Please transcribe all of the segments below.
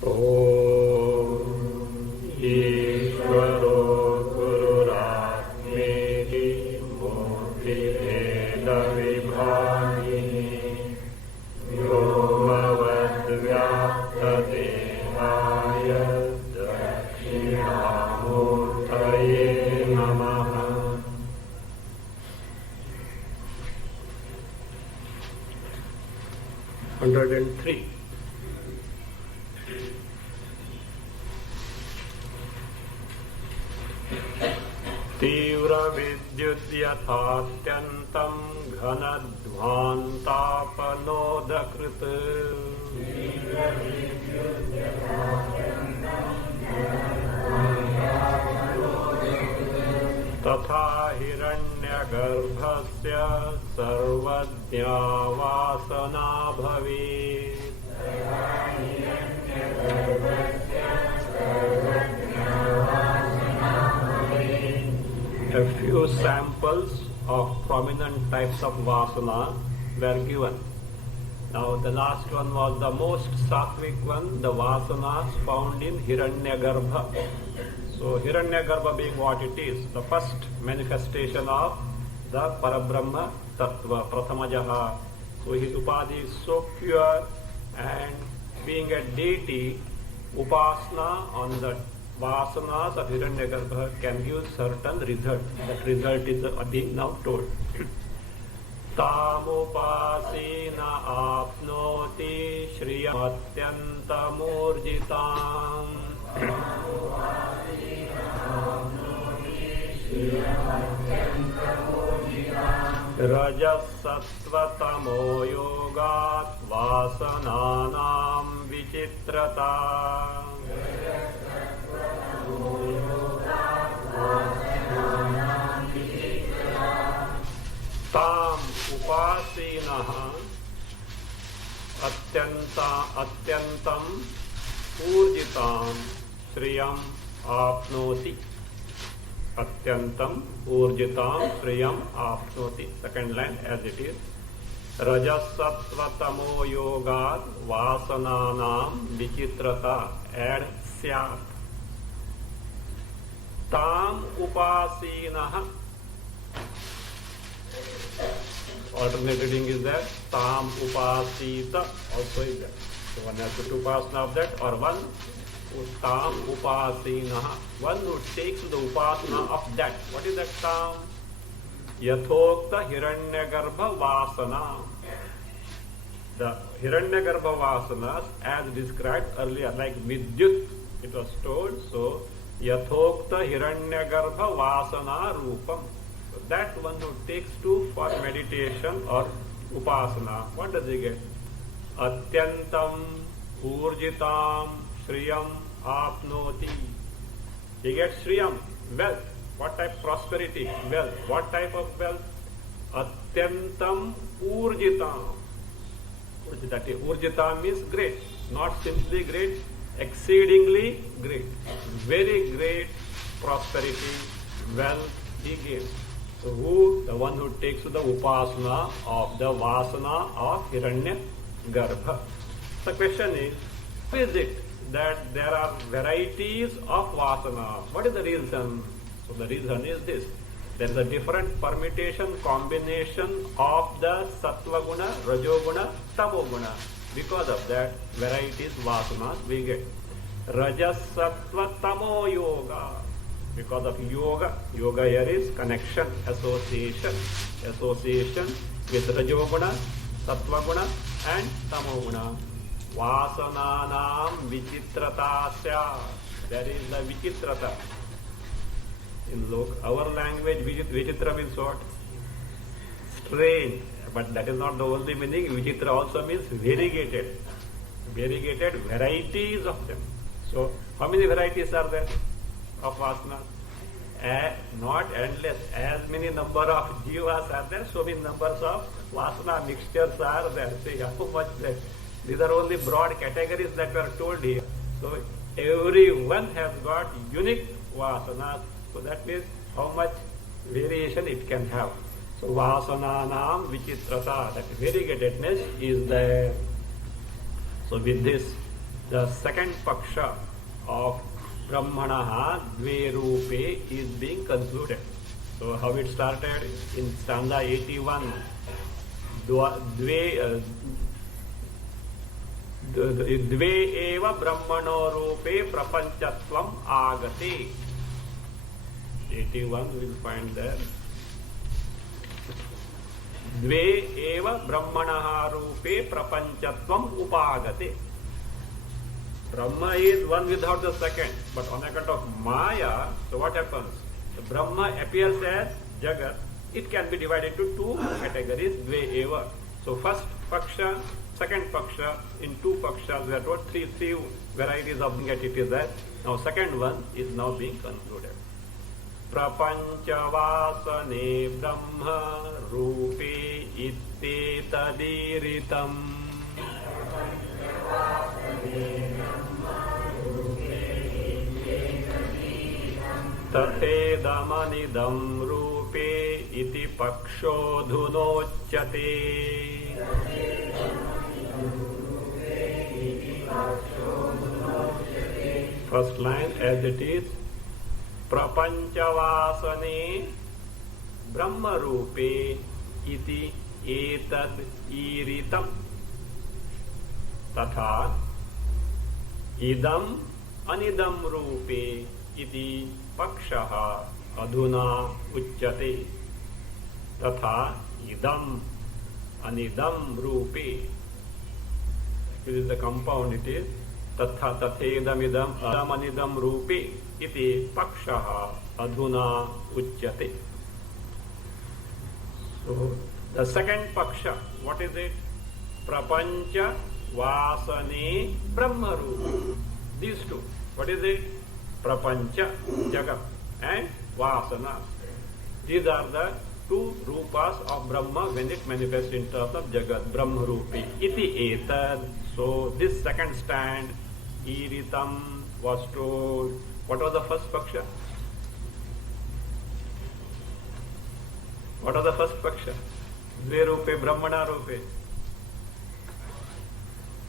Om Ishvaro Gururatmeti Murti Veda Vibhagini Vyomavad Vyapta Devaya Dakshinamurtaye Namaha. 103. तीव्र विद्युद्यथात्यन्तं घनध्वान्तापनोदकृत् तथा हिरण्यगर्भस्य सर्वज्ञा वासना भवेत्. A few samples of prominent types of vasana were given. Now the last one was the most sattvic one, the vasanas found in Hiranyagarbha. So Hiranyagarbha being what it is, the first manifestation of the Parabrahma Tattva, Prathamajaha. So his upadhi is so pure, and being a deity, upasana on the vasanas of Hiranyagarbha can give certain result. That result is being now told. Tamupasina apnoti shriyamattyantamurjitam rajasattvatamo yogat vasananam vichitrata. Tam upasinaha atyantam urjitam shriyam apnoti. Atyantam urjitam shriyam apnoti. Second line as it is. Rajasattvatamo yogat vasananam vichitrata. Add syat. Tam upasinaha. Alternate reading is there. Tam upasita also is there. So one has to do upasana of that, or one tam upasinaha. One who takes the upasana of that. What is that tam? Yathokta Hiranyagarbha Vasana. The Hiranyagarbha Vasanas as described earlier, like Vidyut, it was told. So Yathokta Hiranyagarbha Vasana Rupam. So that one who takes to for meditation or upasana, what does he get? Atyantam urjitam shriyam apnoti. He gets shriyam, wealth. What type? Prosperity, wealth. What type of wealth? Atyantam urjitam. Urjitam means great, not simply great, exceedingly great. Very great prosperity, wealth he gives. So who? The one who takes the upasana of the vasana of Hiranyagarbha. The question is, why is it that there are varieties of vasana? What is the reason? So the reason is this. There is a different permutation, combination of the sattva guna, rajoguna, tamoguna. Because of that, varieties vasanas we get. Rajas, sattva, tamo yoga. Because of yoga. Yoga here is connection, association. Association with rajoguna, sattva guna and tamoguna. Vasananam vichitratasya. There is the vichitrata. In our language, vichitra means what? Strange. But that is not the only meaning. Vichitra also means variegated. Variegated varieties of them. So, how many varieties are there of vasana? Not endless. As many number of jivas are there, so many numbers of vasana mixtures are there. See how much there. These are only broad categories that were told here. So, everyone has got unique vasanas. So that means how much variation it can have. So vasananam vichitrata, that variegatedness is there. So with this, The second paksha of Brahmanaha Dve Rupe is being concluded. So how it started in stanza 81. Dve eva brahmano rupe prapanchatvam agate. 81 we will find there. Dve eva brahmanaha rupe prapanchatvam upagate. Brahma is one without the second, but on account of Maya, so what happens? The Brahma appears as Jagat. It can be divided into two categories, Dve eva. So first paksha, second paksha, in two pakshas we are told three varieties of being entities there. Now second one is now being concluded. Prapanchavasane brahma rupe itte tadiritam. Tatedamanidam rupe iti paksho dhunochyate. First line as it is. Prapanchavasane brahma rupe iti etad iritam. Tatha idam anidam rupe iti pakshaha adhuna uchyate. Tatha idam anidam rupe. This is the compound, it is. Tatha tathedam idam anidam rupe iti pakshaha adhuna uchyate. So the second paksha, what is it? Prapancha Vasane Brahma Rupa. These two. What is it? Prapancha, Jagat, and Vasana. These are the two rupas of Brahma when it manifests in terms of Jagat, Brahma Rupi. Iti etad. So this second stand, Iritam, was told. What was the first paksha? What was the first paksha? Dve Rupe, Brahmana Rupe.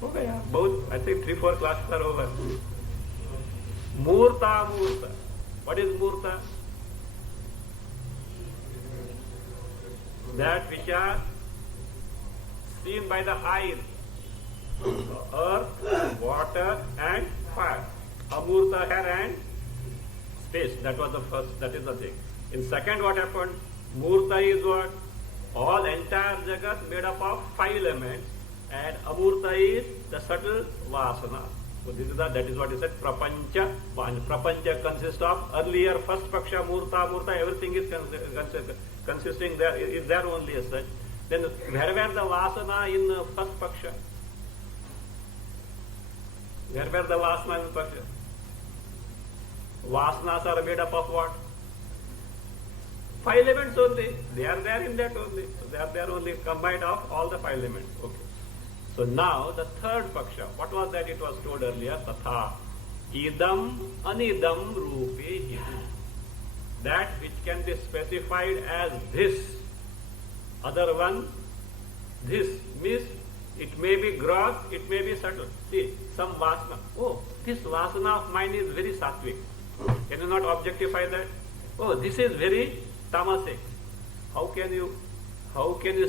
Okay, yeah. Both, I think 3-4 classes are over. Murta. What is Murta? That which are seen by the eyes. Earth, water and fire. Amurta, air and space. That was the first, that is the thing. In second, what happened? Murta is what? All entire Jagat made up of 5 elements. And Amurta is the subtle Vasana. So this is that is what is said, Prapancha. Prapancha consists of earlier first paksha, Murta, everything is consisting there, is there only as such. Then where were the Vasana in first paksha? Where were the Vasana in paksha? Vasanas are made up of what? 5 elements only. They are there in that only. So they are there only combined of all the 5 elements. Okay. So now the third paksha, what was that it was told earlier? Tatha idam anidam rupe idu. That which can be specified as this. Other one, this means it may be gross, it may be subtle. See, some vasana. Oh, this vasana of mine is very sattvic. Can you not objectify that? Oh, this is very tamasic. How can you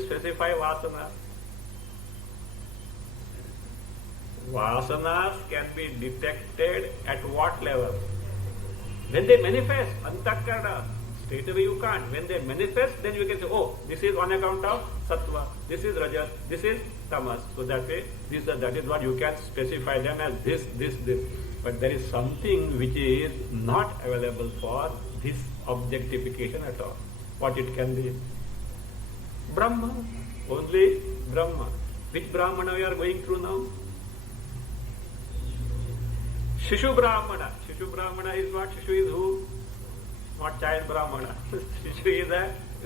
specify vasana? Vasanas can be detected at what level? When they manifest, antakarana, straight away you can't. When they manifest, then you can say, oh, this is on account of sattva, this is rajas, this is tamas. So that way, that is what you can specify them as this. But there is something which is not available for this objectification at all. What it can be? Brahma. Only Brahma. Which Brahmana we are going through now? Shishu Brahmana. Shishu Brahmana is what? Shishu is who? Not child Brahmana. Shishu is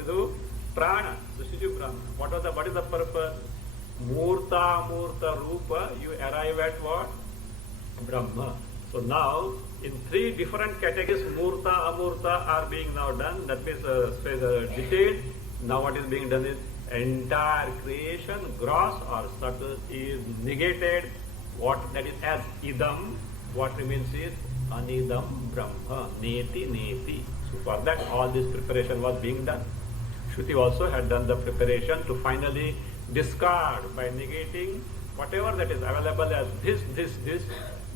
who? Prana. So Shishu Brahmana. What is the purpose? Murta Rupa, you arrive at what? Brahma. So now, in 3 different categories, Murta, Amurta are being now done. That means detailed. Now what is being done is entire creation, gross or subtle, is negated what that is as idam, what remains is anidam Brahma, neti neti. So for that all this preparation was being done. Shruti also had done the preparation to finally discard by negating whatever that is available as this,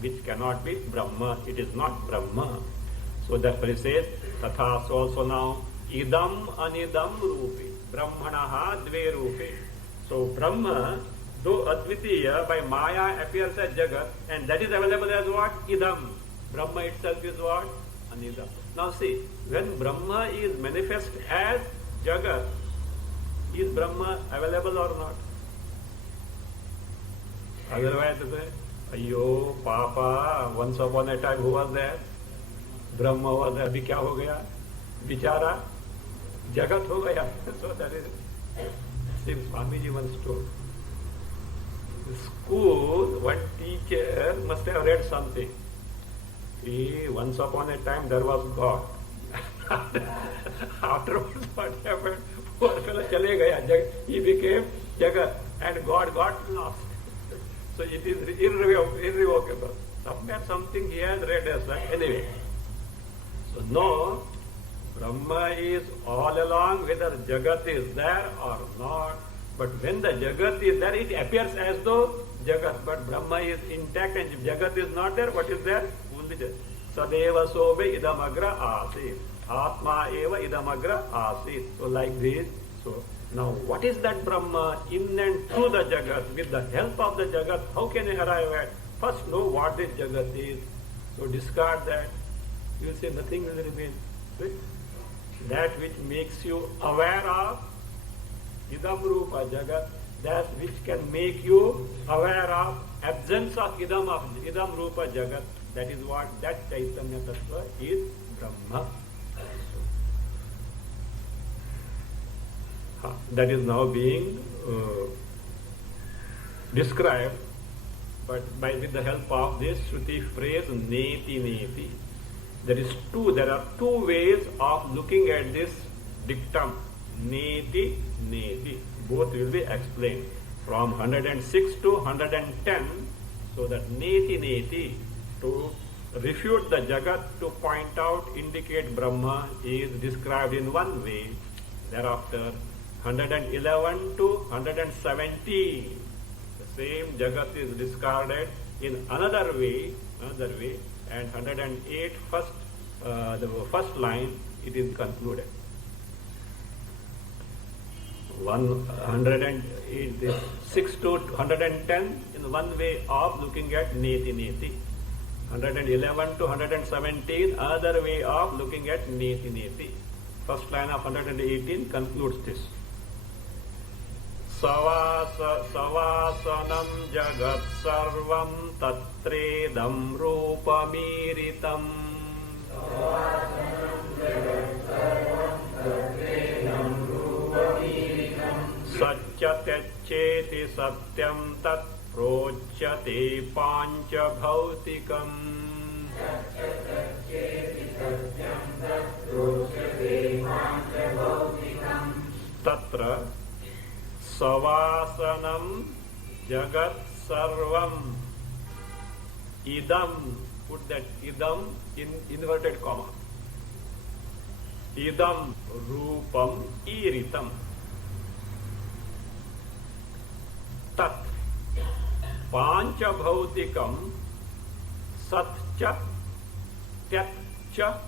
which cannot be Brahma. It is not Brahma. So therefore he says, Tatha, so also now, idam anidam rupi, Brahmanaha dve rupi. So Brahma, though Advitiya, by Maya appears as Jagat, and that is available as what? Idam. Brahma itself is what? Anidam. Now see, when Brahma is manifest as Jagat, is Brahma available or not? Otherwise, Ayyo, Papa, once upon a time who was there? Brahma was there. Abhi kya ho gaya? Bichara, Jagat ho gaya. So that is, same Swamiji once told. In school, one teacher must have read something. Once upon a time there was God. Afterwards, what happened? Poor fellow chale gaya. He became Jagat, and God got lost. So it is irrevocable. Somewhere something he has read as well. Anyway. So no, Brahma is all along, whether Jagat is there or not. But when the Jagat is there, it appears as though Jagat. But Brahma is intact and Jagat is not there. What is there? Only there. Sadeva sobe idamagra asit. Atma eva idamagra asit. So like this. So now what is that Brahma in and through the Jagat? With the help of the Jagat, how can you arrive at? First know what this Jagat is. So discard that. You will say nothing will remain. Right? That which makes you aware of idam rupa Jagat, that which can make you aware of absence of idam rupa Jagat. That is what that Chaitanya Tattva is Brahma. That is now being described, but with the help of this Shruti phrase neti neti. There are two ways of looking at this dictum, neti neti. Both will be explained from 106 to 110. So that neti neti, to refute the Jagat, to point out, indicate Brahma, is described in one way. Thereafter 111 to 117, the same Jagat is discarded in another way, and 108 the first line, it is concluded. 106 to 110 in one way of looking at neti neti. 111 to 117 another way of looking at neti neti. First line of 118 concludes this. Savasanam jagat sarvam tatredam rupamiritam. Satyatecheti satyam tat prochyate pancha bhautikam. Tatra Savasanam jagat sarvam idam, put that idam in inverted comma. Idam rupam iritam. Tat pancha bhautikam satcha tyatcha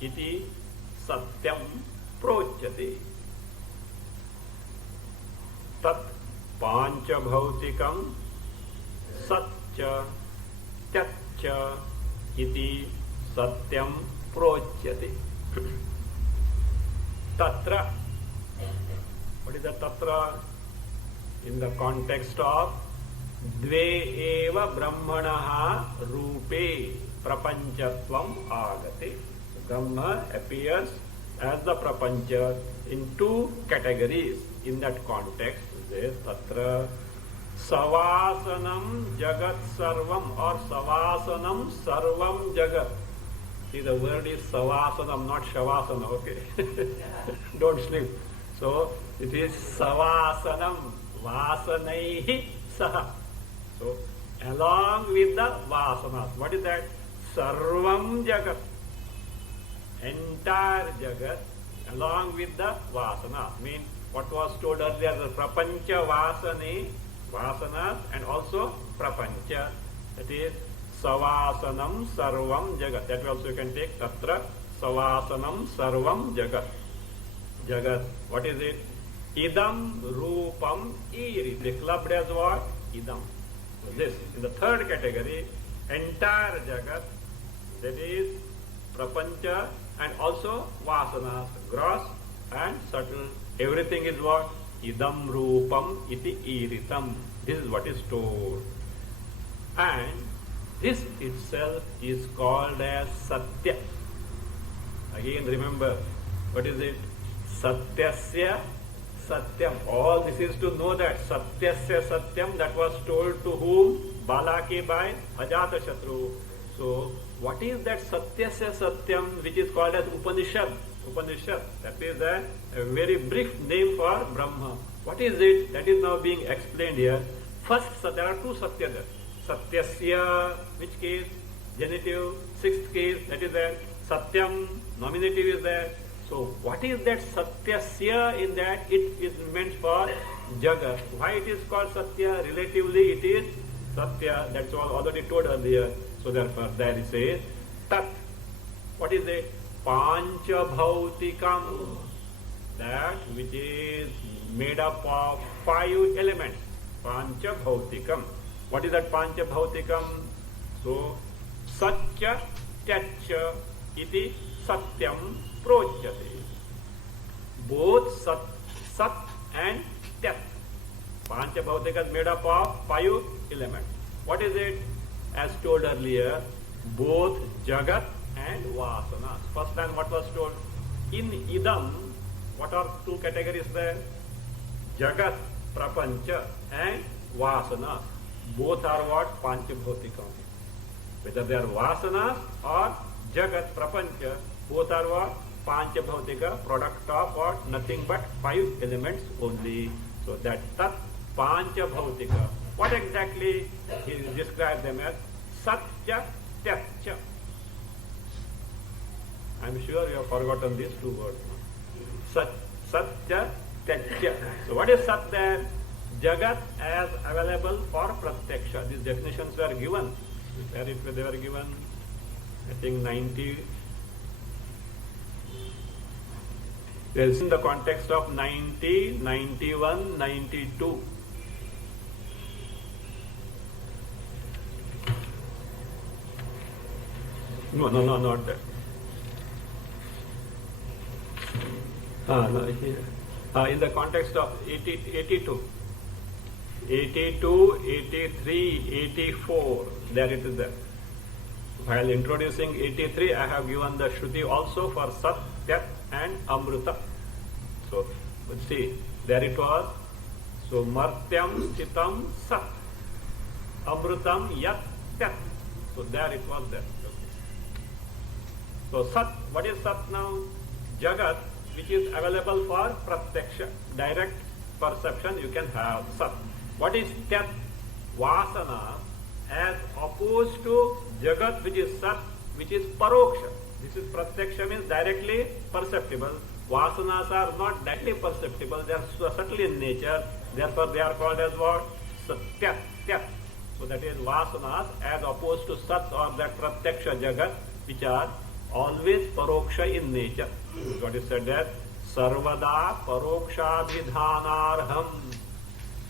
iti satyam prochyate. Tat pancha bhautikam satcha tyatcha iti satyam prochyate. Tatra. What is the tatra? In the context of dve eva brahmanaha rupe prapanchatvam agate. Brahma appears as the prapancha in two categories. In that context, there tatra savasanam jagat sarvam, or savasanam sarvam jagat. See, the word is savasanam, not shavasana, okay? Don't sleep. So it is savasanam, vasanaihi saha. So along with the vasanas. What is that? Sarvam Jagat. Entire Jagat along with the vasana. Mean what was told earlier, the prapancha vasanas and also prapancha. That is savasanam sarvam jagat. That also you can take tatra savasanam sarvam jagat. Jagat. What is it? Idam rupam iri. They clubbed as what? Idam. So this in the third category, entire jagat, that is prapancha and also vasanas, gross and subtle. Everything is what? Idam rupam iti iritam. This is what is told. And this itself is called as Satya. Again remember, what is it? Satyasya Satyam. All this is to know that Satyasya Satyam, that was told to whom? Balaki by AJATASATRU. So, what is that Satyasya Satyam which is called as Upanishad? Upanishad, that is a very brief name for Brahma. What is it? That is now being explained here. First, there are two Satya there. Satyasya, which case? Genitive. Sixth case, that is there. Satyam, nominative is there. So, what is that Satyasya in that? It is meant for Jagat. Why it is called Satya? Relatively, it is Satya. That's all already told earlier. So, therefore, there it says Tat. What is it? Pancha Bhautikam. That which is made up of 5 elements. Pancha Bhautikam. What is that Pancha Bhautikam? So, Satya Tyacha iti Satyam Projyate. Both Sat and Tyat. Pancha Bhautika is made up of 5 elements. What is it? As told earlier, both Jagat and Vasanas. First time what was told? In Idam, what are 2 categories there? Jagat, Prapancha and Vasanas. Both are what? Pancha Bhautikam. Whether they are Vasanas or Jagat, Prapancha, both are what? Pancha Bhautika, product of what? Nothing but 5 elements only. So that Tat Pancha Bhautika. What exactly he described them as? Satya Tyacha. I am sure you have forgotten these 2 words. Satya Tyacha. So what is Sat there? Jagat as available for Pratyaksha. These definitions were given. Where they were given? I think 90. There is in the context of 90, 91, 92. No, not that. No, here. In the context of 82. 82, 83, 84, there it is there. While introducing 83, I have given the Shruti also for Sat, Tyat and Amruta. So, let's see, there it was. So, Martyam, Chitam, Sat, Amrutam, Yat, Tyat. So, there it was there. So, Sat, what is Sat now? Jagat, which is available for Pratyaksha, direct perception you can have, Sat. What is Tyat? Vasana, as opposed to Jagat, which is Sat, which is Paroksha. This is Pratyaksha, means directly perceptible. Vasanas are not directly perceptible, they are subtle in nature, therefore they are called as what? Tyat, Tyat. So that is Vasanas as opposed to Sat or that Pratyaksha Jagat, which are always Paroksha in nature. What is said there? Sarvada Paroksha Vidhanarham.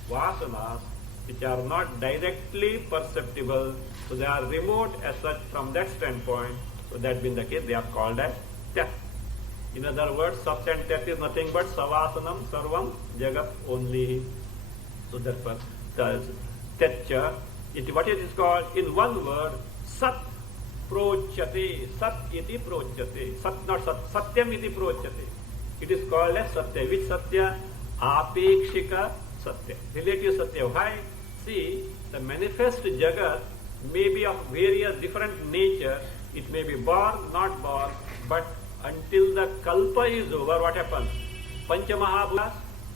Vasanas, which are not directly perceptible, so they are remote as such from that standpoint. So that being the case, they are called as Tyat. In other words, Sat and Tyat is nothing but Savasanam, Sarvam, Jagat only. So therefore, Tyacha, what it is called? In one word, Sat Prochyate, Sat iti Prochyate. Sat, not Sat, Satyam iti Prochyate. It is called as Satya. Which Satya? Apekshika Satya. Relative Satya. Why? See, the manifest Jagat may be of various different nature. It may be born, not born, but until the Kalpa is over, what happens? Panchamahabhutas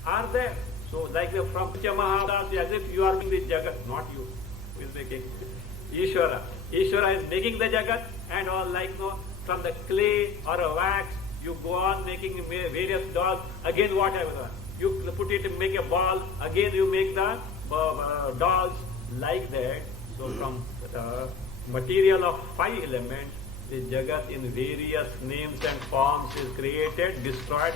are there. So, like from Panchamahabhutas, as if you are being the Jagat, not you. Who is making? Ishvara. Ishvara is making the Jagat, and all like from the clay or a wax, you go on making various dolls. Again, whatever. You put it, make a ball. Again, you make the dolls like that. So from the material of 5 elements, the Jagat in various names and forms is created, destroyed,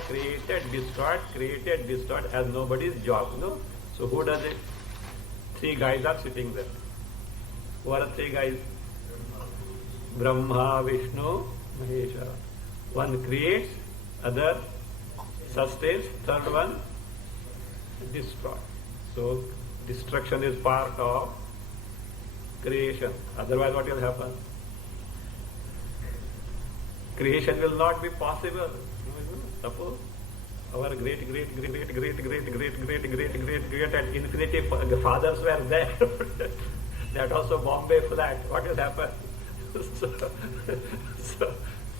as nobody's job. So who does it? 3 guys are sitting there. Who are the 3 guys? Brahma, Vishnu, Maheshwara. One creates, other sustains, third one destroys. So destruction is part of creation. Otherwise what will happen? Creation will not be possible. Suppose our great and infinity fathers were there. That also Bombay flat. What will happen?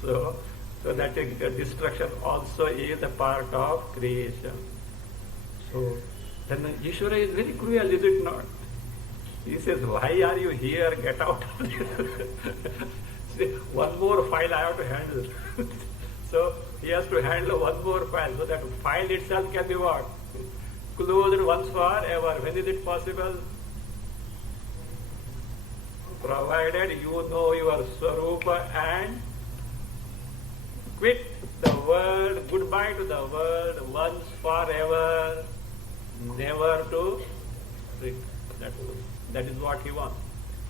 So that destruction also is a part of creation. So then Ishvara is very cruel, is it not? He says, why are you here? Get out of this. One more file I have to handle. So he has to handle one more file. So that file itself can be what? Closed once forever. When is it possible? Provided you know your Swarupa and quit the world, goodbye to the world once forever, never to return. That is what he wants.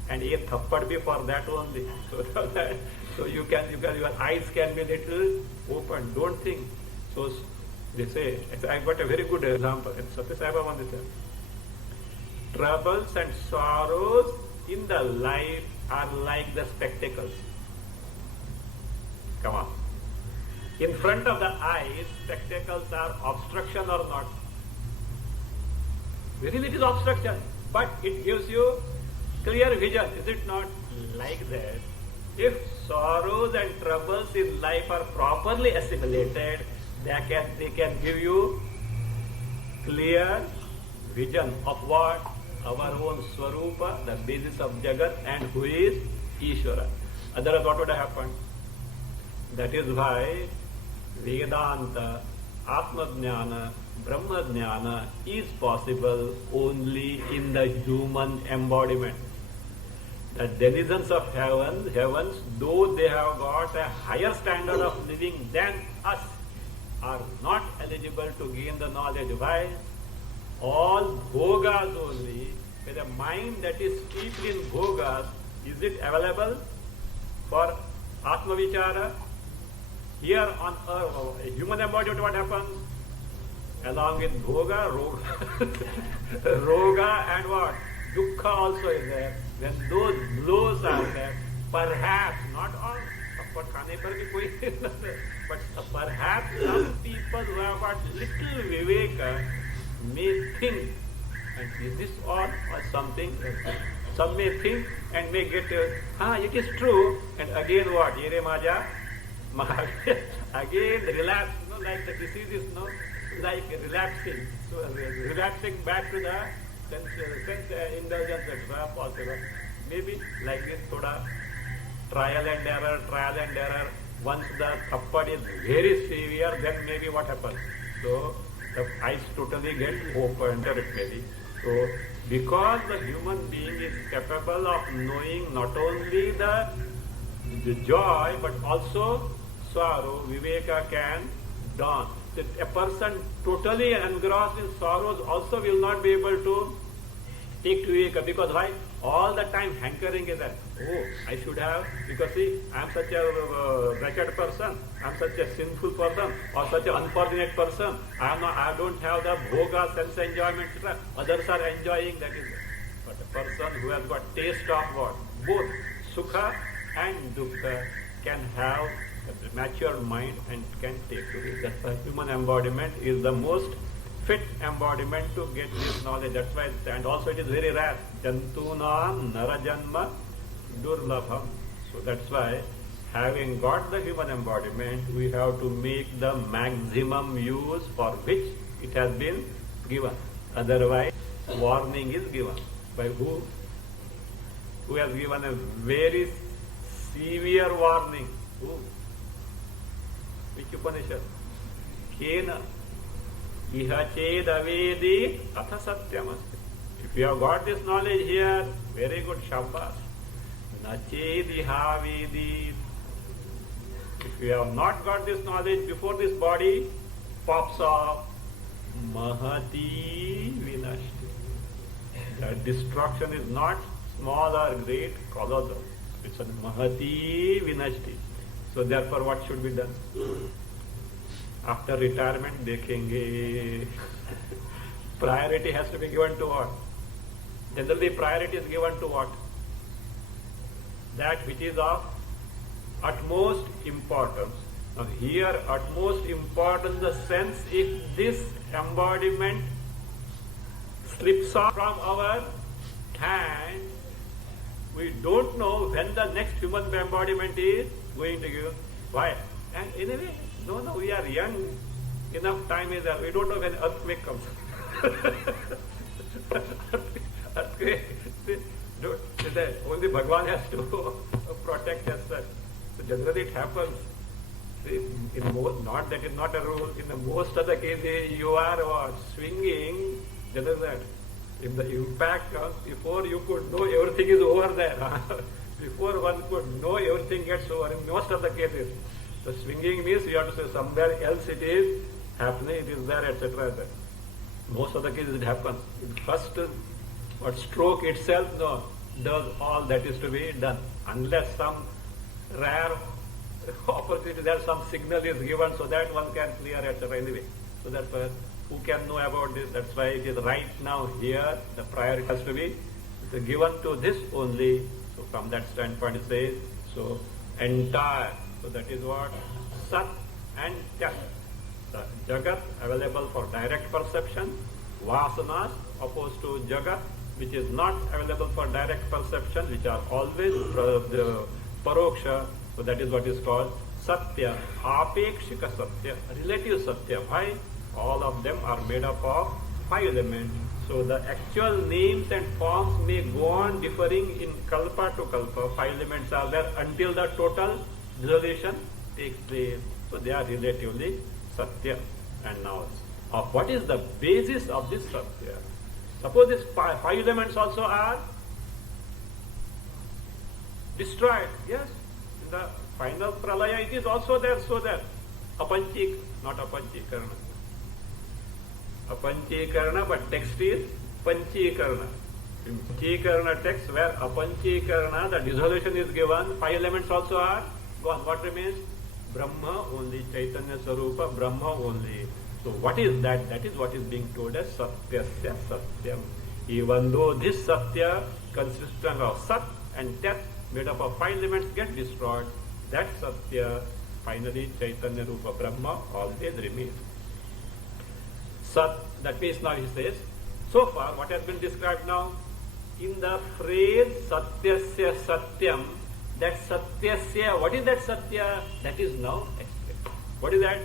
And a thappad be for that only. So you can, your eyes can be little open. Don't think. So they say, I got a very good example. Satya Sai Baba said, troubles and sorrows in the life are like the spectacles. Come on. In front of the eyes, spectacles are obstruction or not? Very little obstruction, but it gives you clear vision, is it not? Like that, if sorrows and troubles in life are properly assimilated, they can give you clear vision of what? Our own Swarupa, the basis of Jagat, and who is Ishvara. Otherwise, what would have happened? That is why Vedanta, Atma Jnana, Brahma Jnana is possible only in the human embodiment. The denizens of heavens, though they have got a higher standard of living than us, are not eligible to gain the knowledge. Why? All bhogas only, with a mind that is steeped in bhogas, is it available for Atma Vichara? Here on earth, human embodiment, what happens? Along with bhoga, roga and what? Dukkha also is there. When those blows are there, perhaps, not all, but perhaps some people who have got little viveka may think, and is this odd or something? Some may think and may get, it is true, and again what? Yere maja, again relapse, like the disease is like relapsing. So relapsing back to the sense indulgence that's possible. Maybe like this, thoda trial and error. Once the thappad is very severe, then maybe what happens? So the eyes totally get opened, maybe. So because the human being is capable of knowing not only the joy but also sorrow, viveka can dawn. A person totally engrossed in sorrows also will not be able to take viveka, because why? All the time hankering is that, I should have, because see, I am such a wretched person, I am such a sinful person, or such an unfortunate person, I don't have the bhoga, sense enjoyment, etc. Others are enjoying, that is. But a person who has got taste of what? Both sukha and dukkha can have a mature mind and can take to it. That's why human embodiment is the most fit embodiment to get this knowledge. That's why, and also it is very rare. Jantuna narajanma durlabham. So that's why, having got the human embodiment, we have to make the maximum use for which it has been given. Otherwise, warning is given. By who? who has given a very severe warning. Who? Which Upanishad? Kena. Iha ched avedi atha satyam asti. If you have got this knowledge here, very good, shabbas. Na ched iha vedi. If you have not got this knowledge before this body pops off, mahati vinashti. That destruction is not small or great, kolodam. It's a mahati vinashti. So therefore what should be done? After retirement, dekhenge. Priority has to be given to what? Generally priority is given to what? That which is of utmost importance. Now here utmost importance in the sense, if this embodiment slips off from our hand, we don't know when the next human embodiment is going to give. Why? And anyway, no, we are young. Enough time is there. We don't know when earthquake comes. Earthquake. Only Bhagwan has to protect us. So generally it happens. In most, not that is not a rule. In the most of the cases, you are swinging. Just that. If the impact comes, before you could know everything is over there. Before one could know everything gets over. In most of the cases, the swinging means you have to say somewhere else it is happening, it is there, etc. Most of the cases it happens. First, stroke itself does all that is to be done. Unless some rare opportunity, there some signal is given so that one can clear, etc. Anyway, so that's why who can know about this? That's why it is right now here. The priority has to be given to this only. So from that standpoint, it says so entire. So that is what Sat and Tyat. The Jagat available for direct perception, Vasanas opposed to Jagat, which is not available for direct perception, which are always the Paroksha. So that is what is called Satya, Apekshika Satya, relative Satya. Why? All of them are made up of 5 elements. So the actual names and forms may go on differing in kalpa to kalpa. 5 elements are there until the total dissolution takes place. So they are relatively Satya. And now, what is the basis of this Satya? Suppose these 5 elements also are destroyed. Yes, in the final pralaya it is also there, so that apanchik, not apanchikarana. Apanchikarana, but text is panchikarana. In panchikarana text where apanchikarana, the dissolution is given, 5 elements also are gone. What remains? Brahma only, Chaitanya Sarupa, Brahma only. So what is that? That is what is being told as Satyasya Satyam. Even though this Satya consisting of Sat and Tat made up of 5 elements get destroyed, that Satya, finally Chaitanya Rupa Brahma always remains. Sat, that means now he says, so far what has been described now, in the phrase Satyasya Satyam, that Satyasya, what is that Satya? That is now explained. What is that?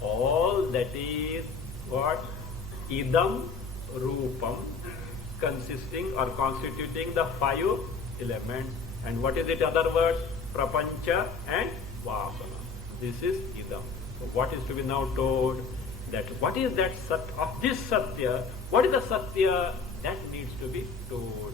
All that is what? Idam Rupam, consisting or constituting the 5 elements. And what is it in other words? Prapancha and Vasana. This is Idam. So what is to be now told? That what is that Sat of this Satya? What is the Satya? That needs to be told.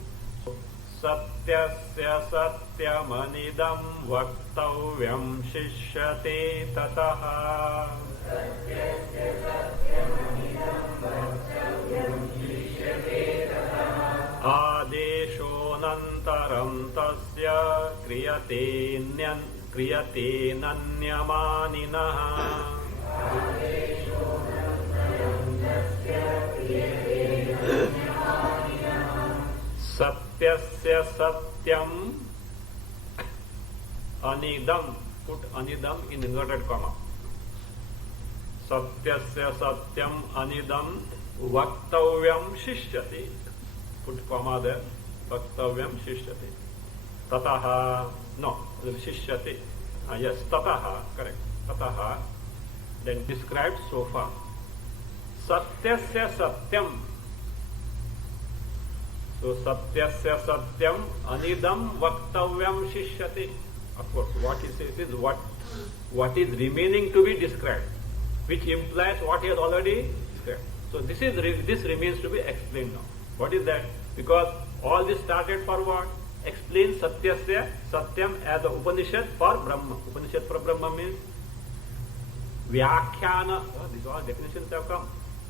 Satyasya Satyamanidam Vaktavyam Shishyate Tataha. Satyasya Satyamanidam Vaktavyam Shishyate Tataha. Adesho Nantaram Tasya Kriyate Nanyamaninaha. Satyasya Satyam Anidam. Put Anidam in inverted comma. Satyasya Satyam Anidam Vaktavyam Shishyate. Put comma there. Vaktavyam Shishyate. Tataha. No, Shishyate. Yes, Tataha. Correct. Tataha. Then described so far. Satyasya Satyam. So satyasya satyam anidam vaktavyam shishyate. Of course, what he says is what is remaining to be described, which implies what he has already described. So this remains to be explained now. What is that? Because all this started for what? Explain satyasya satyam as a Upanishad for Brahma. Upanishad for Brahma means Vyakhyana. These all definitions have come.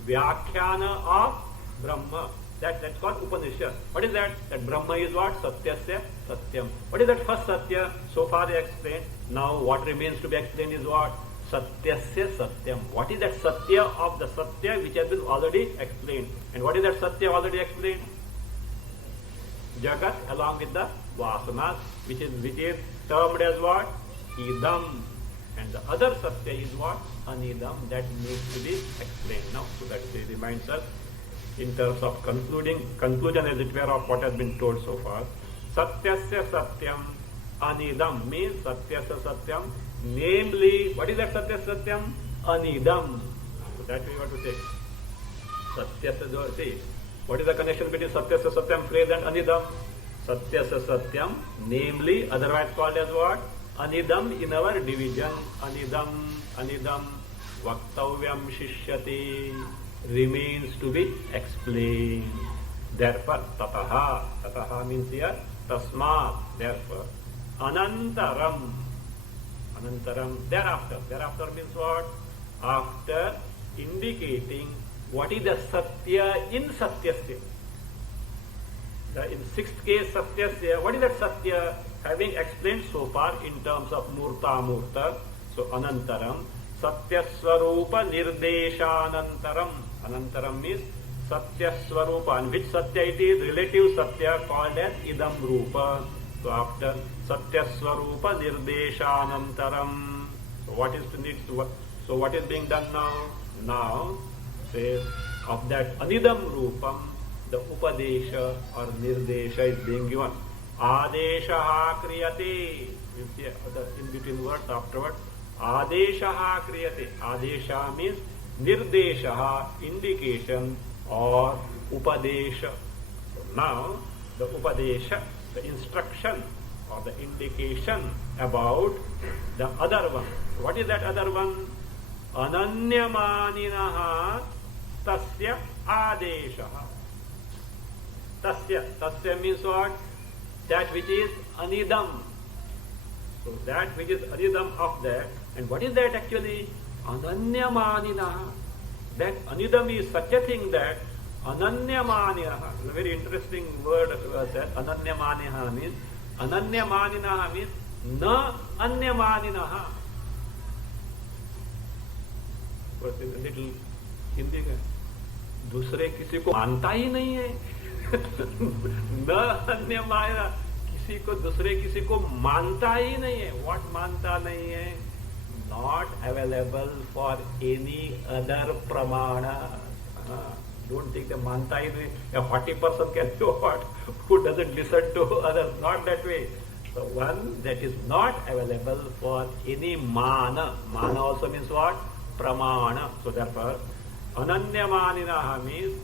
Vyakhyana of Brahma. That's called Upanishad. What is that? That Brahma is what? Satyasya Satyam. What is that first Satya? So far they explained. Now what remains to be explained is what? Satyasya Satyam. What is that Satya of the Satya which has been already explained? And what is that Satya already explained? Jagat along with the Vasanas, which is termed as what? Idam. And the other Satya is what? Anidam. That needs to be explained now. So that reminds us in terms of conclusion as it were of what has been told so far. Satyasya Satyam Anidam means Satyasya Satyam. Namely, what is that Satyasya Satyam? Anidam. So that we want to take. Satyasya say. What is the connection between Satyasya Satyam phrase and Anidam? Satyasya Satyam, namely, otherwise called as what? Anidam in our division. Anidam, Vaktavyam Shishyati, remains to be explained. Therefore, Tataha means here, Tasmat, therefore, Anantaram, thereafter means what? After indicating what is the Satya in Satyasya. In sixth case Satyasya, what is that Satya? Having explained so far in terms of Murta, so Anantaram, Satyaswarupa Nirdeshanantaram. Anantaram means Satyaswarupa, and which Satya it is? Relative Satya called as Idam Rupa. So after Satyaswarupa Nirdeshanantaram, so what is being done now? Now, says of that Anidam Rupam, the Upadesha or Nirdesha is being given. Adeshaha Kriyate. You see the in between words afterwards. Adeshaha Kriyate. Adesha means Nirdeshaha, indication or Upadesha. So now the Upadesha, the instruction or the indication about the other one. What is that other one? Ananyamaninaha tasya adeshaha. Tasya means what? That which is anidam. So that which is anidam of that. And what is that actually? Ananyamaninaha. That anidam is such a thing that ananyamaninaha. A very interesting word that ananyamaninaha means. Ananyamaninaha means na anyamaninaha. Little Hindi का दूसरे किसी को मानता ही नहीं है न अन्य माया किसी को दूसरे किसी को मानता ही नहीं है व्हाट मानता नहीं है not available for any other प्रमाण डोंट थिंक द मानता ही नहीं 40% can do what who doesn't listen to others not that way the one that is not available for any mana also means what Pramana. So therefore, Ananyamaninaha means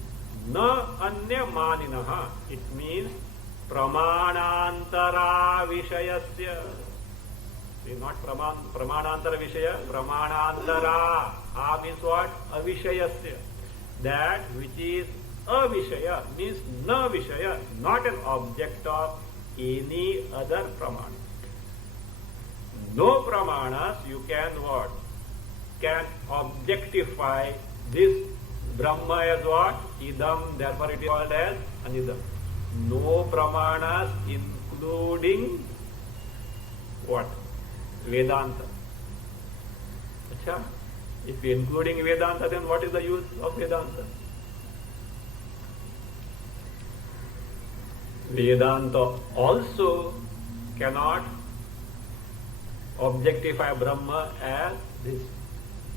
na anyamaninaha. It means Pramanantara Vishayasya. See, not Pramanantara Vishaya, Pramanantara. A means what? Avishayasya. That which is Avishaya means na Vishaya, not an object of any other Pramana. No Pramanas you can what? Can objectify this Brahma as what? Idam, therefore it is called as Anidam. No Pramanas including what? Vedanta. Achha? If including Vedanta, then what is the use of Vedanta? Vedanta also cannot objectify Brahma as this.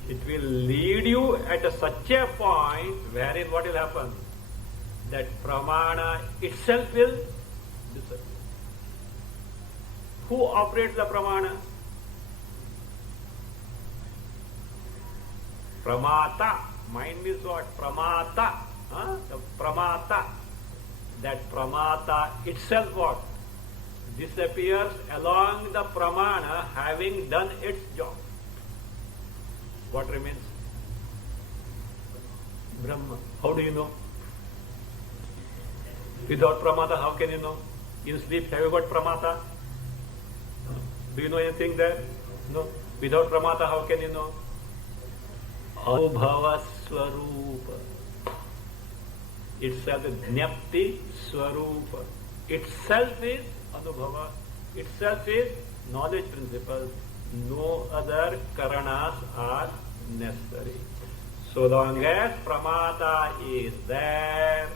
It will lead you at such a point wherein what will happen? That Pramana itself will disappear. Who operates the Pramana? Pramata. Mind means what? Pramata. The Pramata. that pramata itself what? Disappears along the pramana having done its job. What remains? Brahma. How do you know? Without pramata, how can you know? In sleep, have you got pramata? Do you know anything there? No. Without pramata, how can you know? Anubhava Swarupa. Itself is Jnapti Swarupa. Itself is Anubhava. Itself is knowledge principle. No other karanas are necessary. So long as pramata is there,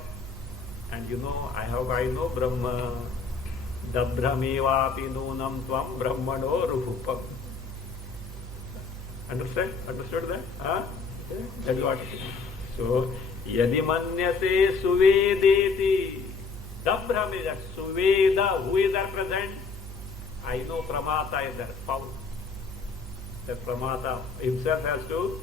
and you know, I know Brahma. Dabhramevapi nunam tvam brahmano rupam. Understood that? Huh? That's what it is. So, yadi manyase suvedeti. Dabhrame, that suveda, who is there present? I know pramata is there, power. The pramata himself has to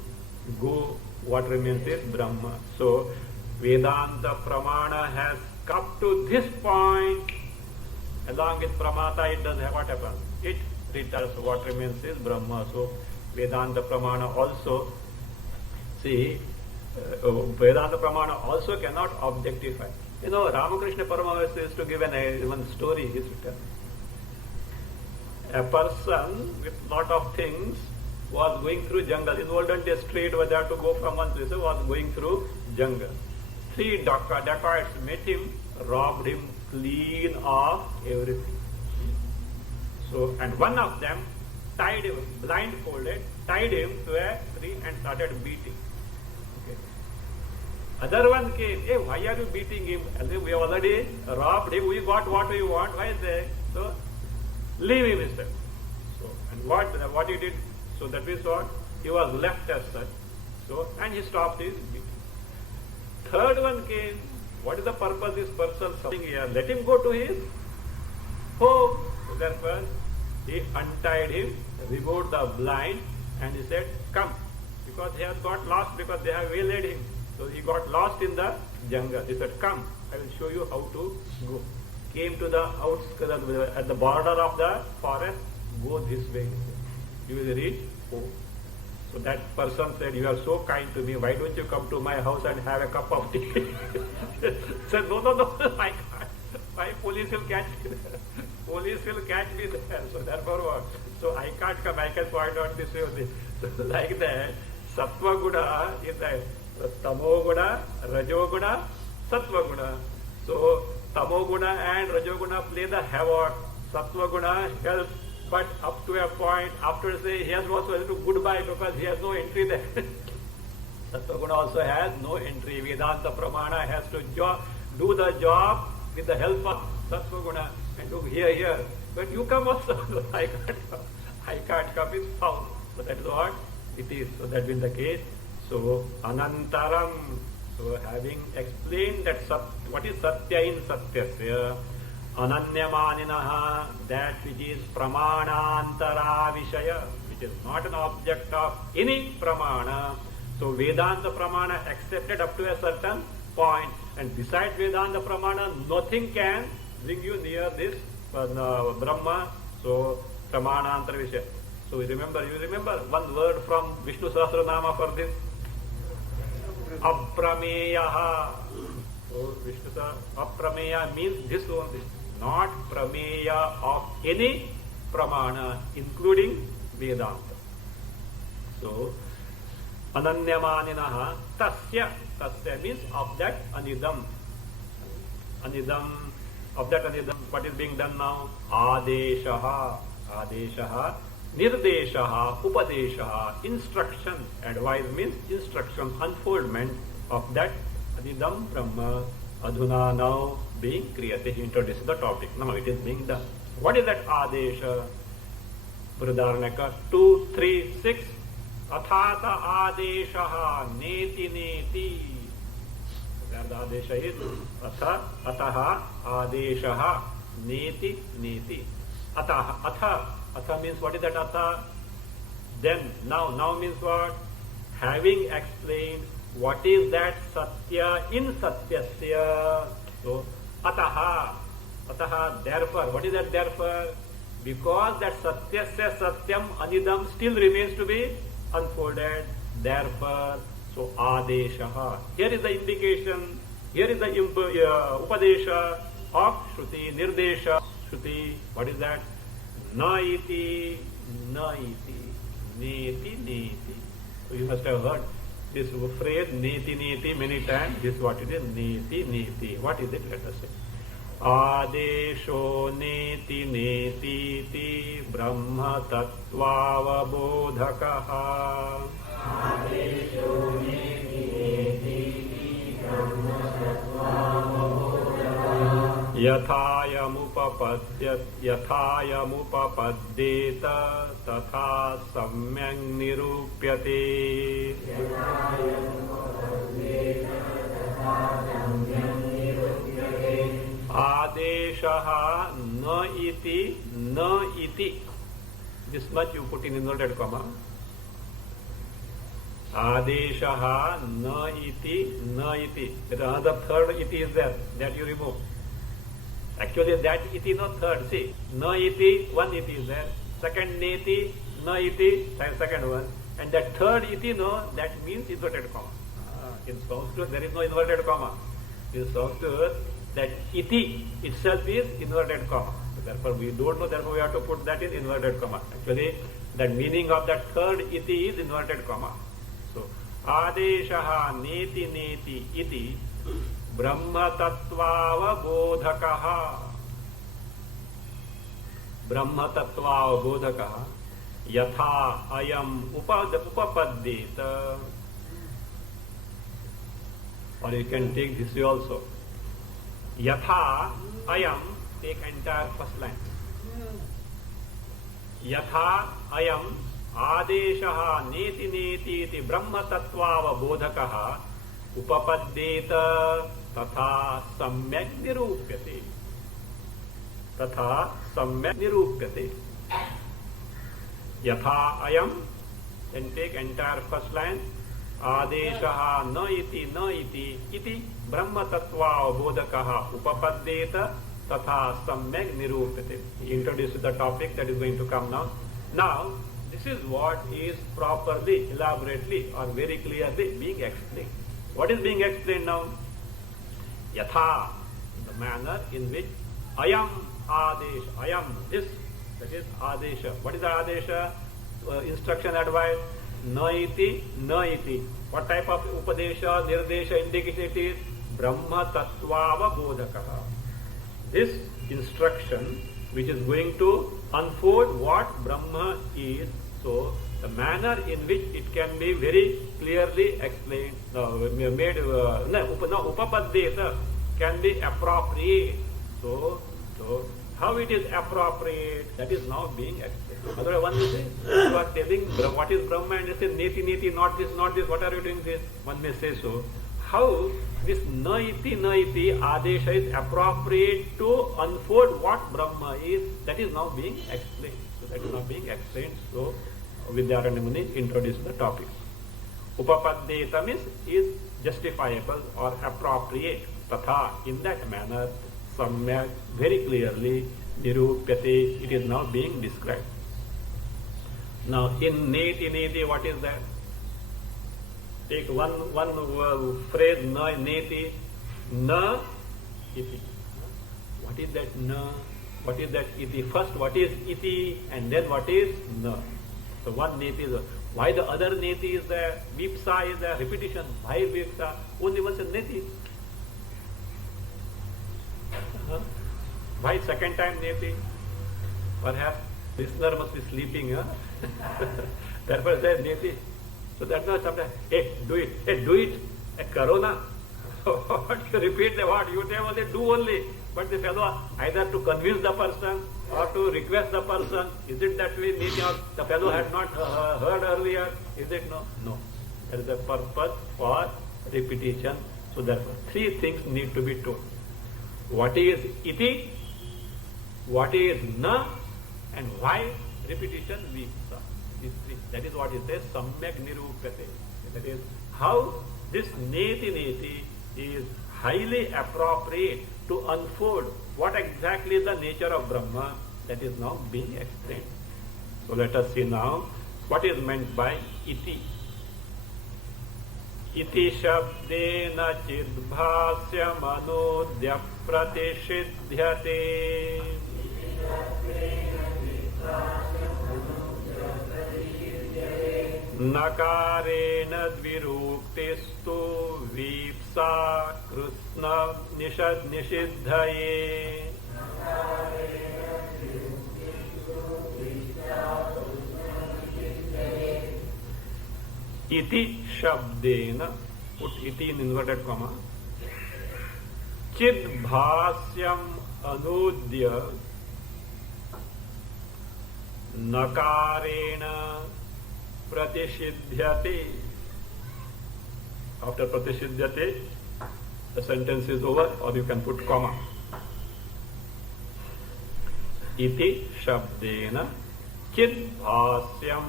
go, what remains is Brahma. So, Vedanta pramana has come to this point. Along with pramata, it does what happens? It returns. What remains is Brahma. So, Vedanta pramana also, see, Vedanta pramana also cannot objectify. You know, Ramakrishna Paramahansa used to give one story. He used to tell. A person with lot of things was going through jungle. In olden days, trade was there to go from one place, was going through jungle. 3 dacoits met him, robbed him clean of everything. So, and one of them tied him, blindfolded, tied him to a tree and started beating. Okay. Other one came, hey, why are you beating him? And we have already robbed him, we got what we want, why is there? So, leave him instead. So, and what he did? So that means what? He was left as such. So, and he stopped his beating. Third one came, what is the purpose this person suffering here? Let him go to his home. So therefore, he untied him, removed the blind, and he said, come. Because he has got lost, because they have waylaid him. So he got lost in the jungle. He said, come, I will show you how to go. Came to the outskirts, at the border of the forest, go this way. You will reach home. So that person said, you are so kind to me, why don't you come to my house and have a cup of tea? Said, no, I can't. Why police will catch me there? Police will catch me there. So therefore what? So I can't come, I can point out this way or this. So like that, Sattva Guna is that Tamo Guna, Rajo Guna, Sattva Guna. So Tamo Guna and Rajo Guna play the havoc. Sattva Guna helps. But up to a point, after say, he has also to goodbye because he has no entry there. Sattva Guna also has no entry. Vedanta Pramana has to do the job with the help of Sattva Guna and do here. But you come also. I can't come, it's foul. So that is what it is. So that will be the case. So Anantaram. So having explained that what is Satya in Satyasya, Ananyamaninaha, that which is Pramanantara Vishaya, which is not an object of any Pramana. So Vedanta Pramana accepted up to a certain point, and besides Vedanta Pramana, nothing can bring you near this Brahma. So Pramanantara Vishaya. So you remember one word from Vishnu Sahasranama for this? Aprameyaha. So Vishnu Aprameya means this only. Not prameya of any pramana, including Vedanta. So, Ananyamaninaha tasya. Tasya means of that anidam. Anidam, of that anidam, what is being done now? Adeshaha. Adeshaha. Nirdeshaha. Upadeshaha. Instruction. Advice means instruction, unfoldment of that anidam Brahma. Adhuna now being created. He introduces the topic. Now it is being done. What is that Adesha? Brudarnaka 2, 3, 6. Athata Adeshaha Neti Neti. There the Adesha is Ataha Adeshaha Neti Neti. Atha means what is that Atha? Then, now means what? Having explained what is that Satya in Satyasya. So, Ataha. Ataha, therefore. What is that therefore? Because that satyasya satyam anidam still remains to be unfolded. Therefore, so adeshaha. Here is the indication, here is the upadesha of Shruti, Nirdesha. Shruti, what is that? Na iti, neti, neti. So you must have heard this phrase neti, neti many times. This is what it is, neti, neti. What is it? Let us say. Adesho neti neti ti brahma tattvavabodhakaha. Adesho neti neti ti brahma tattvavabodhakaha. Yathayamupapadzeta tatha samyak nirupyate. Adeshaha na iti. This much you put in inverted comma. Adeshaha na iti. There is another third iti is there, that you remove. Actually that iti no third. See, na iti, one iti is there. Second neti, na iti, second one. And that third iti no, that means inverted comma. In Sanskrit there is no inverted comma. In Sanskrit that iti itself is inverted comma. So therefore we don't know, therefore we have to put that in inverted comma. Actually the meaning of that third iti is inverted comma. So adeshaha neti neti iti brahma tattvavabodhakaha. Brahma tattvavabodhakaha yatha ayam upapaddeta. Or you can take this way also. Yatha ayam, take entire first line. Yatha ayam adeshaha neti neti iti brahma tattvavabodhakaha upapaddeta tatha samyak nirupyate. Tatha samyak nirupyate. Yatha ayam, then take entire first line. Adeshaha na iti iti brahma tattvavabodhakaha upapaddeta tatha samyak nirupyate. He introduces the topic that is going to come now. Now, this is what is properly, elaborately or very clearly being explained. What is being explained now? Yatha, the manner in which ayam adesh, ayam, this, that is adesha. What is the adesha? Instruction, advice. Na iti. What type of upadesha, nirdesha, indication it is? Brahma tattvavabodhakaha. This instruction which is going to unfold what Brahma is. So the manner in which it can be very clearly explained, upapaddeta can be appropriate. So how it is appropriate, that is now being explained. Otherwise one will say, you are telling what is Brahma and you say neti, not this, what are you doing this? One may say so. How this na iti adesha is appropriate to unfold what Brahma is, that is now being explained. So that is now being explained. So Vidyaranya Muni introduced the topic. Upapaddeta means is justifiable or appropriate. Tatha, in that manner, samyak, very clearly, nirupyate, it is now being described. Now in neti, what is that? Take one phrase, na neti, na iti. What is that na? What is that iti? First, what is iti, and then what is na? So one neti is why the other neti is there? Vipsa is there, repetition. Why vipsa? Only once a neti. Why second time neti? Perhaps listener must be sleeping, huh? Therefore say neti. So that's why sometimes, hey, do it. Hey, corona. What you repeat the word, you tell they do only. But the fellow either to convince the person or to request the person, is it that way? The fellow had not heard earlier. Is it no? No. There is a purpose for repetition. So therefore, three things need to be told. What is iti? What is na? And why repetition vipsa? These three. That is what it says, samyak nirupyate. That is how this neti is highly appropriate to to unfold what exactly is the nature of Brahma, that is now being explained. So let us see now what is meant by iti. Iti shabdena chidbhasya manodya pratishidhyate. Nakarena dviruktistu vipsa krusna nishidhaye. Iti shabdena, put iti in inverted comma, chidbhasyam anudya nakarena pratishidhyate. After pratishidhyate, the sentence is over, or you can put comma. Iti shabdena chidbhasyam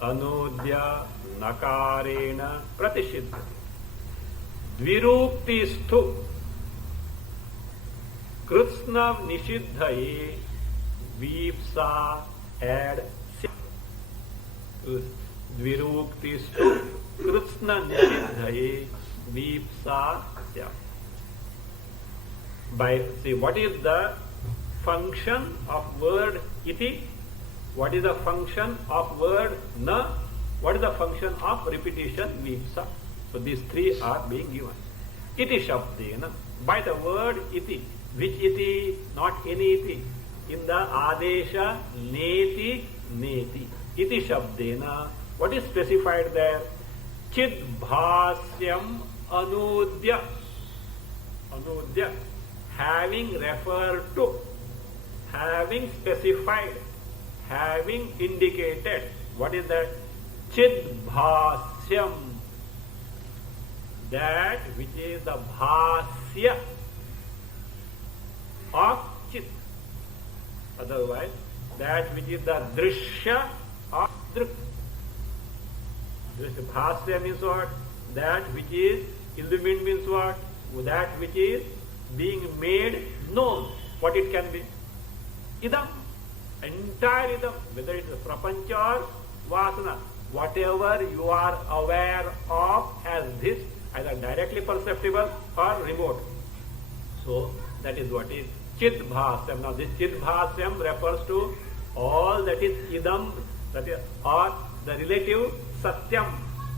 anudya nakarena pratishidhyate. Dviruktistu krusna nishidhaye vipsa add Dviruktistu krusna nishidhaye vipsa. By, see, what is the function of word iti? What is the function of word na? What is the function of repetition vipsa? So these three are being given. Iti shabdena, by the word iti. Which iti? Not any iti. In the adesha neti neti. Iti shabdena, what is specified there? Chidbhasyam anudya. Anudya, having referred to, having specified, having indicated. What is that? Chidbhasyam, that which is the bhasya of chit. Otherwise, that which is the drishya of drik. Bhasya means what? That which is illumined means what? That which is being made known. What it can be? Idam. Entire idam. Whether it is prapancha or vasana. Whatever you are aware of as this, either directly perceptible or remote. So, that is what is chidbhasyam. Now, this chidbhasyam refers to all that is idam, that is, or the relative satyam.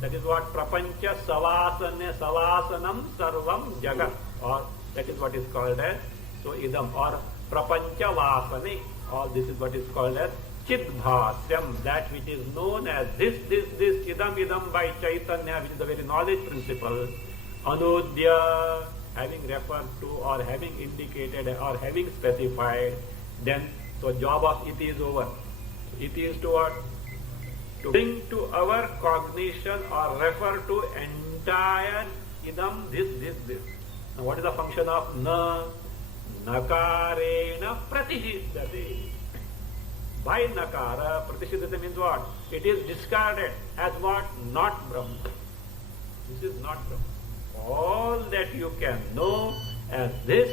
That is what prapancha savasanam sarvam jagat, or that is what is called as, so idam, or prapancha vasane. All this is what is called as chidbhasyam, that which is known as this, idam by Chaitanya, which is the very knowledge principle. Anudya, having referred to or having indicated or having specified, then so job of iti is over. Iti is to what? To bring to our cognition or refer to entire idam, this. Now what is the function of na? Nakarena pratishidhyate. By nakara, pratishidhyate means what? It is discarded as what? Not Brahma. This is not Brahma. All that you can know as this,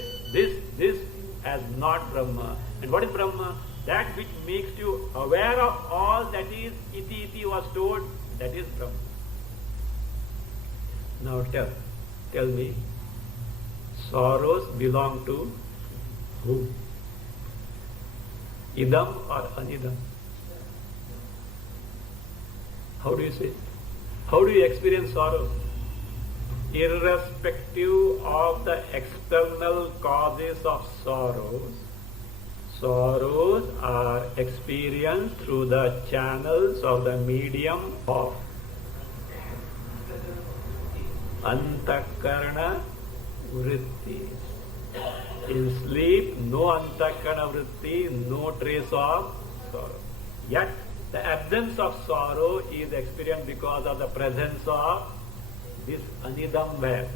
as not Brahma. And what is Brahma? That which makes you aware of all that is iti was told, that is Brahma. Now tell me, sorrows belong to who? Idam or anidam? How do you say? How do you experience sorrow? Irrespective of the external causes of sorrows, sorrows are experienced through the channels of the medium of antakarana vritti. In sleep, no antakarana vritti, no trace of sorrow. Yet, the absence of sorrow is experienced because of the presence of this anidam where?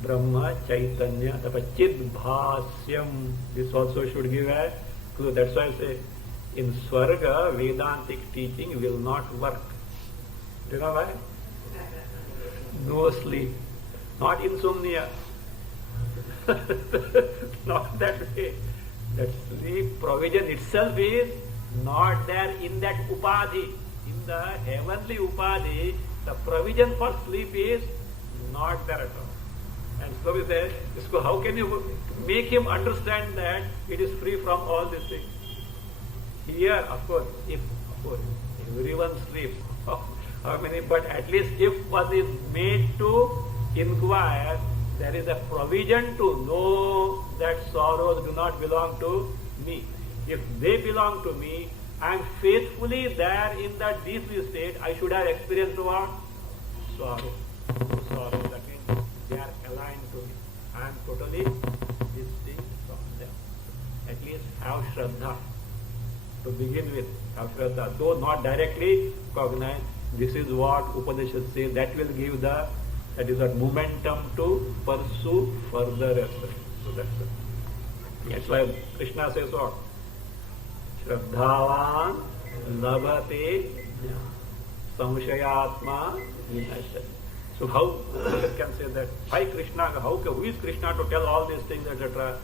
Brahma, Chaitanya, Chidbhasyam. This also should give a clue. That's why I say, in Swarga, Vedantic teaching will not work. Do you know why? No sleep, not insomnia. Not that way. That sleep provision itself is not there in that upadhi. In the heavenly upadhi, the provision for sleep is not there at all. And so we say, how can you make him understand that it is free from all these things? Here, of course, everyone sleeps. How many? But at least if one is made to inquire, there is a provision to know that sorrows do not belong to me. If they belong to me, I am faithfully there in that deep state. I should have experienced what? Sorrow. Sorrow. That means they are aligned to me. I am totally distinct from them. At least have Shraddha. To begin with, have Shraddha. Though not directly cognize, this is what Upanishad says. That will give that is a momentum to pursue further effort. So that's it. That's why Krishna says what? Shraddhavan labhate samshayatma vinashyati. So how can say that? Why Krishna? Who is Krishna to tell all these things, etc.?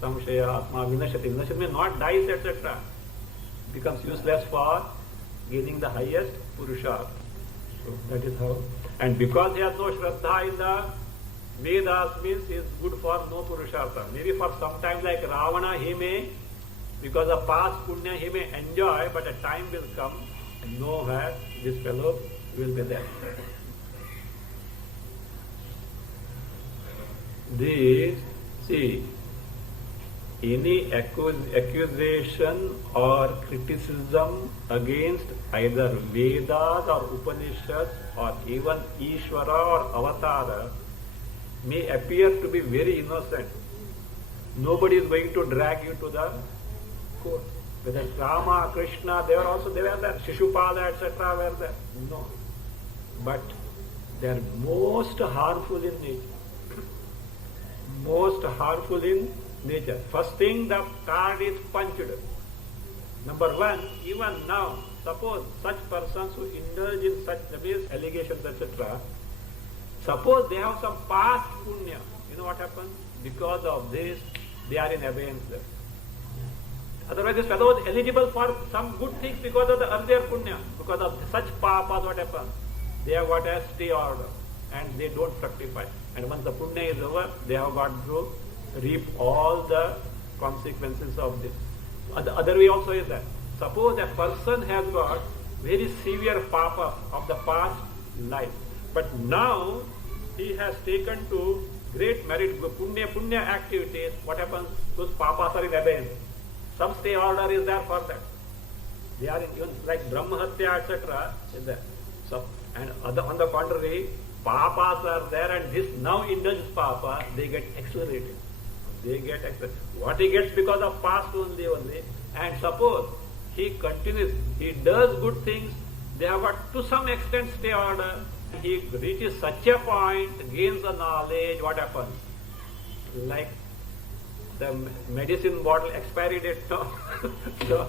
Samshayatma vinashyati. Vinashyati means not dies, etc. Becomes useless for gaining the highest purushartha. So that is how. And because he has no Shraddha in the Vedas, means he is good for no purushartha. Maybe for some time like Ravana, he may, because of past punya, he may enjoy, but a time will come and nowhere this fellow will be there. This, see, any accusation or criticism against either Vedas or Upanishads or even Ishvara or Avatara may appear to be very innocent. Nobody is going to drag you to the court. Whether Rama, Krishna, they were there. Shishupala, etc. were there. No. But they are most harmful in nature. Most harmful in nature. First thing, the card is punched. Number one, even now, suppose such persons who indulge in such allegations, etc., suppose they have some past punya, you know what happens? Because of this, they are in abeyance there. Otherwise, this fellow is eligible for some good things because of the earlier punya. Because of such papas, what happens? They have got a stay order and they don't fructify. And once the punya is over, they have got to reap all the consequences of this. The other way also is that suppose a person has got very severe papa of the past life, but now he has taken to great merit, punya activities. What happens? Those papas are in abeyance. Some stay order is there for that. They are in, even like Brahmahatya, etc. is there. So, and on the contrary, papas are there, and this now indulges papa, they get accelerated. What he gets because of past only. And suppose he continues, he does good things, they have got to some extent stay order. He reaches such a point, gains the knowledge, what happens? Like the medicine bottle expiry date, no? So,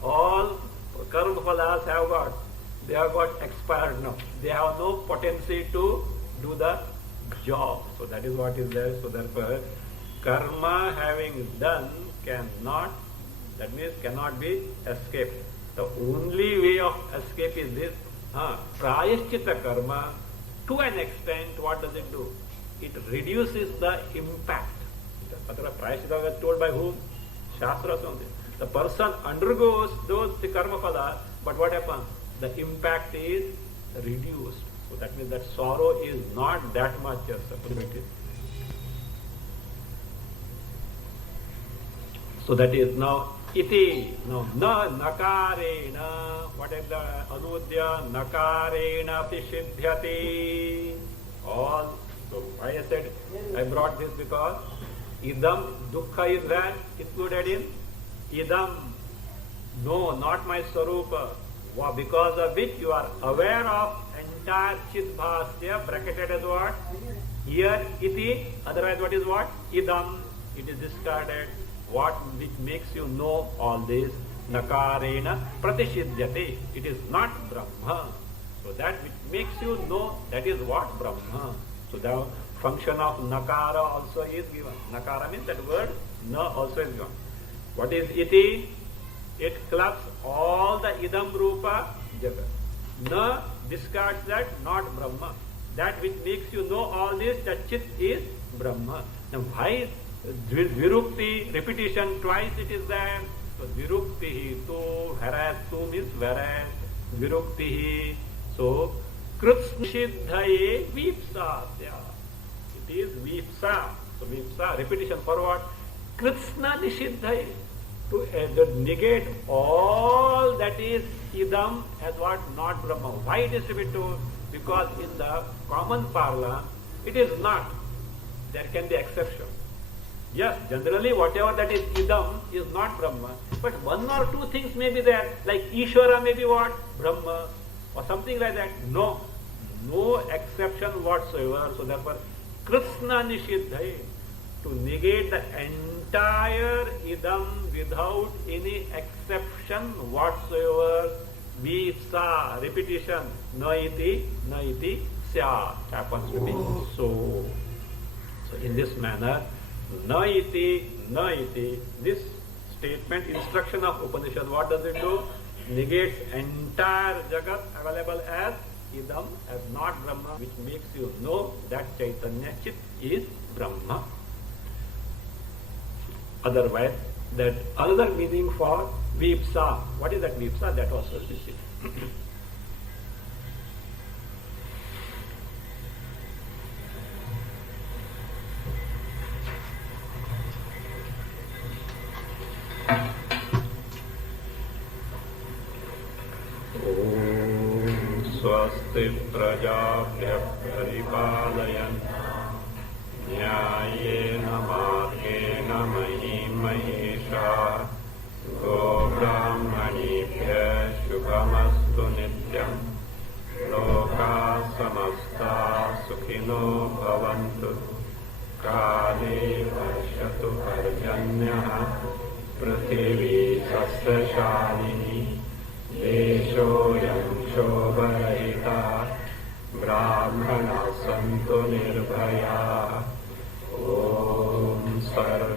all karma phalas they have got expired now. They have no potency to do the job. So that is what is there. So therefore, karma having done cannot be escaped. The only way of escape is this. Prayashchita karma, to an extent, what does it do? It reduces the impact. Prayashchita was told by whom? Shastras only. The person undergoes those karma phalas, but what happens? The impact is reduced. So that means that sorrow is not that much primitive. So that is now iti, no, na nakarena, what is the anudya, nakarena pishiddhyati. All, so I said, I brought this because idam, dukkha is where included in idam. No, not my swarupa. Because of which you are aware of entire chidbhasya, bracketed as what? Here iti, otherwise what is what? Idam, it is discarded. What which makes you know all this? Nakarena pratishidyate. It is not Brahma. So that which makes you know, that is what? Brahma. So now, function of nakara also is given. Nakara means that word na also is given. What is iti? It clubs all the idam rupa jagat. Na discards that, not Brahma. That which makes you know all this, that chit is Brahma. Now why virukti, repetition, twice it is there? So virukti tu, whereas tu means whereas, virukti. So kritsnishidhaye vipsa. It is vipsa. So vipsa, repetition for what? Kritsna nishidhaye. To negate all that is idam as what? Not Brahma. Why it is to be told? Because in the common parlance, it is not. There can be exception. Yes, generally whatever that is idam is not Brahma. But one or two things may be there, like Ishvara may be what? Brahma. Or something like that. No. No exception whatsoever. So therefore, Krishna Nishiddhai, to negate the entire idam without any exception whatsoever, vipsa, repetition, naiti syat, happens to be so. So in this manner, naiti, this statement, instruction of Upanishad, what does it do? Negates entire jagat available as idam, as not Brahma, which makes you know that Chaitanya Chit is Brahma. Otherwise, that another meaning for vipsa. What is that vipsa? That also is it. Swasti prajabhya paripalayan nyayena margena mahimahesha go brahmanibhya shubhamastu nityam loka samasta sukhino bhavantu kale varshatu parjanyah prithivi sasyashalini deshoyam shobharahita brahmana santu nirbhaya om sarva